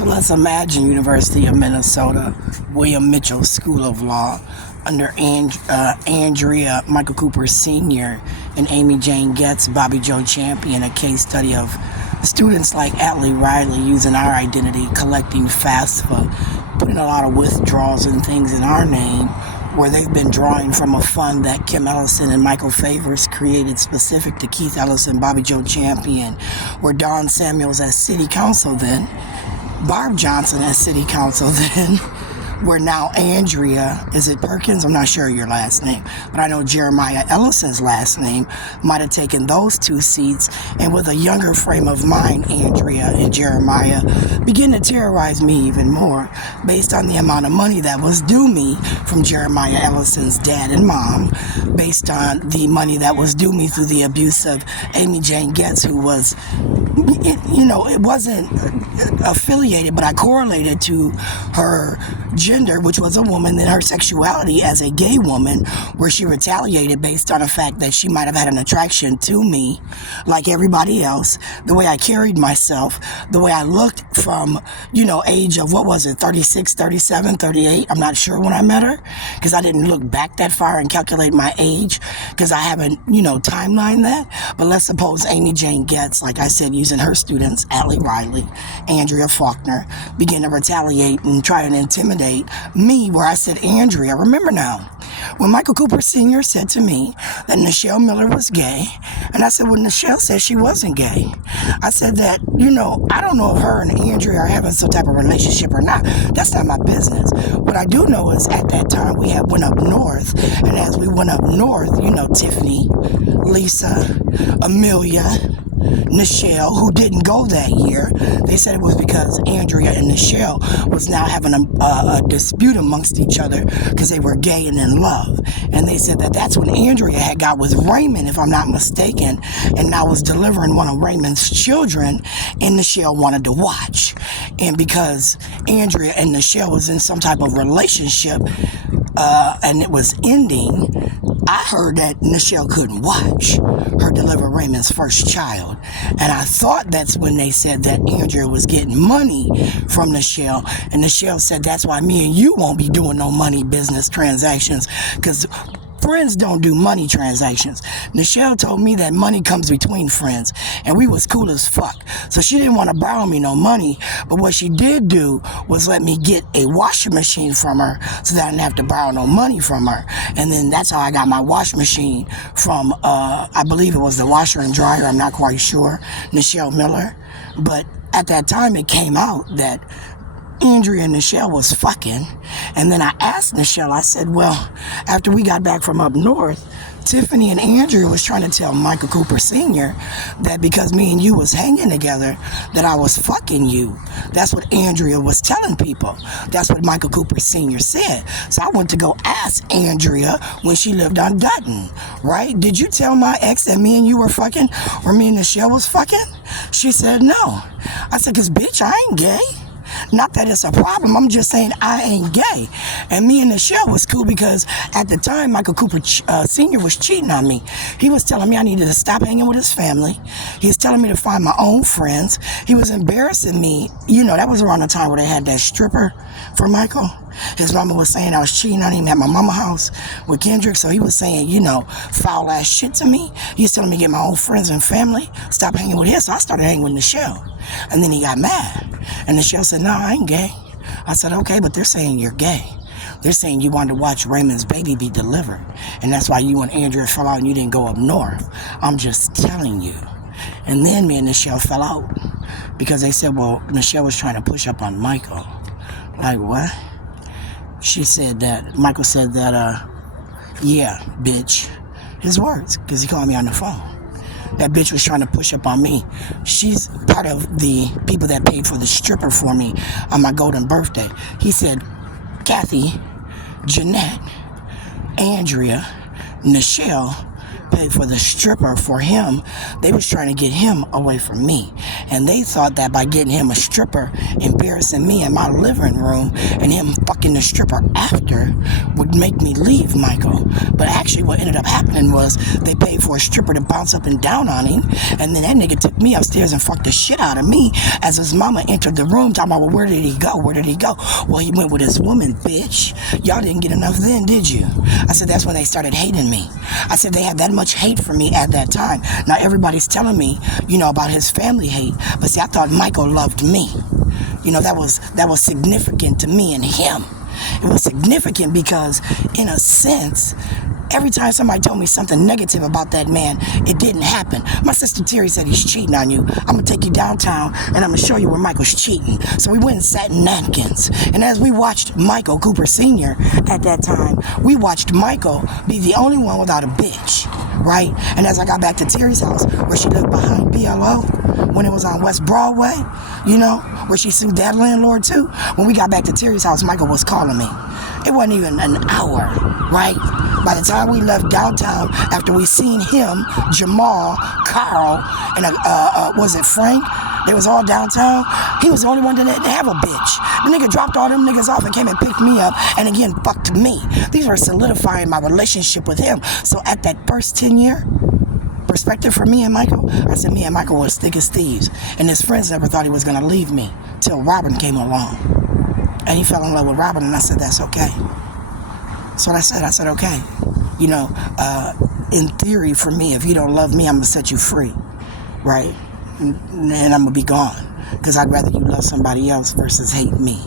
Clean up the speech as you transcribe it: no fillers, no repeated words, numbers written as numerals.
So let's imagine University of Minnesota, William Mitchell School of Law, under Andrea Michael Cooper Sr. and Amy Jane Goetz, Bobby Joe Champion, a case study of students like Atlee Riley using our identity, collecting FAFSA, putting a lot of withdrawals and things in our name, where they've been drawing from a fund that Kim Ellison and Michael Favors created specific to Keith Ellison, Bobby Joe Champion, where Don Samuels as city council then, Barb Johnson as city council then, where now Andrea, is it Perkins? I'm not sure your last name, but I know Jeremiah Ellison's last name might have taken those two seats, and with a younger frame of mind, Andrea and Jeremiah begin to terrorize me even more based on the amount of money that was due me from Jeremiah Ellison's dad and mom, based on the money that was due me through the abuse of Amy Jane Goetz, who was, it wasn't affiliated, but I correlated to her gender, which was a woman, and her sexuality as a gay woman, where she retaliated based on the fact that she might have had an attraction to me like everybody else, the way I carried myself, the way I looked from, age of, 36, 37, 38, I'm not sure when I met her, because I didn't look back that far and calculate my age, because I haven't, timeline that. But let's suppose Amy Jane Goetz, like I said, using her students, Atlee Riley, Andrea Faulkner, begin to retaliate and try and intimidate me, where I said, Andrea, remember now, when Michael Cooper Sr. said to me that Nichelle Miller was gay, and I said, well, Nichelle said she wasn't gay. I said that, I don't know if her and Andrea are having some type of relationship or not. That's not my business. What I do know is at that time we had went up north, and as we went up north, Tiffany, Lisa, Amelia, Nichelle, who didn't go that year, they said it was because Andrea and Nichelle was now having a dispute amongst each other because they were gay and in love. And they said that that's when Andrea had got with Raymond, if I'm not mistaken, and now was delivering one of Raymond's children, and Nichelle wanted to watch. And because Andrea and Nichelle was in some type of relationship, and it was ending, I heard that Nichelle couldn't watch her deliver Raymond's first child. And I thought that's when they said that Andrea was getting money from Nichelle. And Nichelle said, that's why me and you won't be doing no money business transactions, because friends don't do money transactions. Nichelle told me that money comes between friends, and we was cool as fuck. So she didn't want to borrow me no money, but what she did do was let me get a washing machine from her so that I didn't have to borrow no money from her. And then that's how I got my washing machine from, I believe it was the washer and dryer, I'm not quite sure, Nichelle Miller. But at that time it came out that Andrea and Nichelle was fucking. And then I asked Nichelle, I said, well, after we got back from up north, Tiffany and Andrea was trying to tell Michael Cooper Sr. that because me and you was hanging together, that I was fucking you. That's what Andrea was telling people. That's what Michael Cooper Sr. said. So I went to go ask Andrea when she lived on Dutton, right? Did you tell my ex that me and you were fucking, or me and Nichelle was fucking? She said, no. I said, because bitch, I ain't gay. Not that it's a problem, I'm just saying I ain't gay. And me and Nichelle was cool because at the time Michael Cooper Sr. was cheating on me. He was telling me I needed to stop hanging with his family. He was telling me to find my own friends. He was embarrassing me. That was around the time where they had that stripper for Michael. His mama was saying I was cheating on him at my mama's house with Kendrick, so he was saying, foul ass shit to me. He was telling me to get my own friends and family, stop hanging with him, so I started hanging with Nichelle. And then he got mad. And Nichelle said, no, I ain't gay. I said, okay, but they're saying you're gay. They're saying you wanted to watch Raymond's baby be delivered. And that's why you and Andrea fell out and you didn't go up north. I'm just telling you. And then me and Nichelle fell out because they said, well, Nichelle was trying to push up on Michael. Like, what? She said that, Michael said that, yeah, bitch. His words, because he called me on the phone. That bitch was trying to push up on me. She's part of the people that paid for the stripper for me on my golden birthday. He said, Kathy, Jeanette, Andrea, Nichelle, pay for the stripper for him, they was trying to get him away from me. And they thought that by getting him a stripper, embarrassing me in my living room, and him fucking the stripper after would make me leave Michael. But actually what ended up happening was they paid for a stripper to bounce up and down on him, and then that nigga took me upstairs and fucked the shit out of me as his mama entered the room talking about, well, where did he go? Where did he go? Well, he went with his woman, bitch. Y'all didn't get enough then, did you? I said, that's when they started hating me. I said, they had that much hate for me at that time. Now everybody's telling me, about his family hate. But see, I thought Michael loved me. That was significant to me and him. It was significant because, in a sense, every time somebody told me something negative about that man, it didn't happen. My sister Terry said, he's cheating on you. I'm going to take you downtown and I'm going to show you where Michael's cheating. So we went and sat in Nankins. And as we watched Michael Cooper Sr. at that time, we watched Michael be the only one without a bitch, right? And as I got back to Terry's house, where she lived behind BLO, when it was on West Broadway, where she sued that landlord too, when we got back to Terry's house, Michael was calling me. It wasn't even an hour, right? By the time we left downtown, after we seen him, Jamal, Carl, and was it Frank? They was all downtown. He was the only one that didn't have a bitch. The nigga dropped all them niggas off and came and picked me up and again fucked me. These were solidifying my relationship with him. So at that first 10-year perspective for me and Michael, I said me and Michael was thick as thieves. And his friends never thought he was going to leave me till Robin came along. And he fell in love with Robin, and I said, that's okay. So I said, okay. In theory, for me, if you don't love me, I'm going to set you free, right? And I'm going to be gone, because I'd rather you love somebody else versus hate me.